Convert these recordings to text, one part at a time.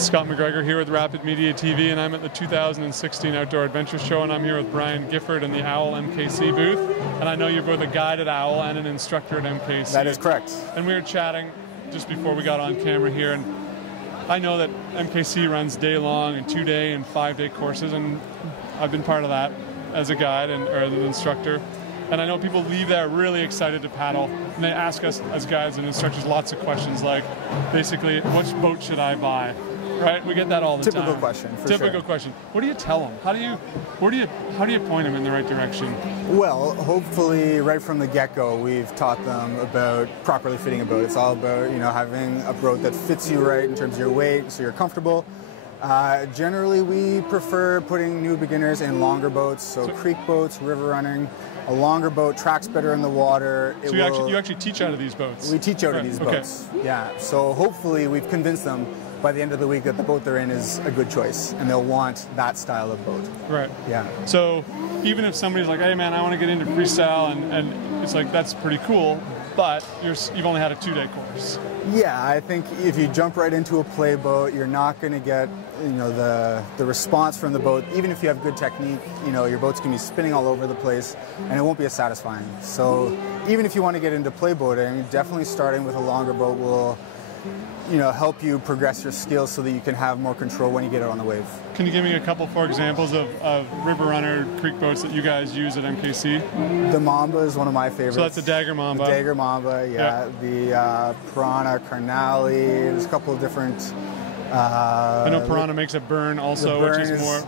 Scott McGregor here with Rapid Media TV, and I'm at the 2016 Outdoor Adventure Show, and I'm here with Brian Gifford in the OWL MKC booth. And I know you're both a guide at OWL and an instructor at MKC. That is correct. And we were chatting just before we got on camera here, and I know that MKC runs day-long and 2-day and 5-day courses, and I've been part of that as a guide or as an instructor. And I know people leave there really excited to paddle, and they ask us as guides and instructors lots of questions like, basically, which boat should I buy? Right? We get that all the time. Typical question, for sure. Typical question. What do you tell them? How do you point them in the right direction? Well, hopefully, right from the get-go, we've taught them about properly fitting a boat. It's all about, having a boat that fits you right in terms of your weight, so you're comfortable. Generally, we prefer putting new beginners in longer boats, so creek boats, river running. A longer boat tracks better in the water. So you actually teach out of these boats? We teach out of these boats, yeah. So hopefully we've convinced them by the end of the week that the boat they're in is a good choice, and they'll want that style of boat. Right. Yeah. So even if somebody's like, hey man, I want to get into freestyle, and it's like, that's pretty cool, but you've only had a 2-day course. Yeah, I think if you jump right into a play boat, you're not going to get the response from the boat. Even if you have good technique, your boat's going to be spinning all over the place, and it won't be as satisfying. So even if you want to get into play boating, definitely starting with a longer boat will help you progress your skills so that you can have more control when you get out on the wave. Can you give me a couple, for examples of river runner creek boats that you guys use at MKC? The Mamba is one of my favorites. So that's the Dagger Mamba. The Dagger Mamba, yeah. Yep. The Piranha Carnali. There's a couple of different. I know Piranha makes a burn also, which is more.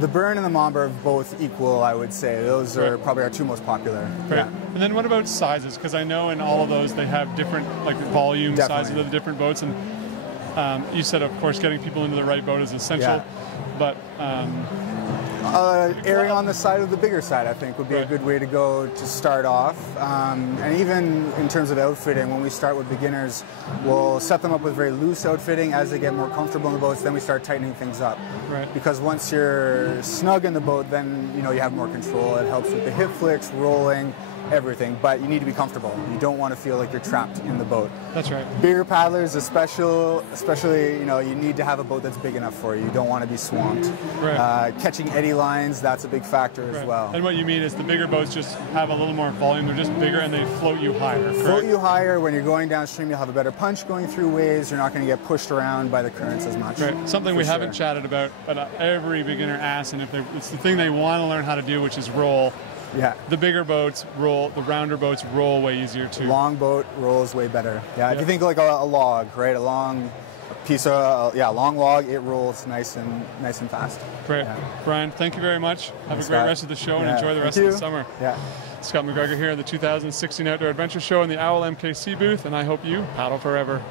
The Burn and the Mamba are both equal, I would say. Those are probably our two most popular. Right. Yeah. And then what about sizes? Because I know in all of those they have different volume sizes of the different boats. And you said, of course, getting people into the right boat is essential. Yeah. But erring on the side of the bigger side, I think, would be a good way to go to start off. And even in terms of outfitting, when we start with beginners, we'll set them up with very loose outfitting. As they get more comfortable in the boats, then we start tightening things up. Right. Because once you're snug in the boat, then you have more control. It helps with the hip flicks, rolling, everything, but you need to be comfortable. You don't want to feel like you're trapped in the boat. That's right. Bigger paddlers, especially, you need to have a boat that's big enough for you. You don't want to be swamped. Right. Catching eddy lines, that's a big factor as well. And what you mean is the bigger boats just have a little more volume. They're just bigger and they float you higher, correct? Float you higher. When you're going downstream, you'll have a better punch going through waves. You're not going to get pushed around by the currents as much. Right. Something we haven't chatted about, but every beginner asks, and it's the thing they want to learn how to do, which is roll. Yeah. The bigger boats roll, the rounder boats roll way easier too. Long boat rolls way better. Yeah, if you think like a log, right? A long piece of, long log, it rolls nice and fast. Great. Yeah. Brian, thank you very much. Have Thanks, a great Scott. rest of the show and enjoy the rest of the summer. Yeah. Scott McGregor here at the 2016 Outdoor Adventure Show in the OWL MKC booth, and I hope you paddle forever.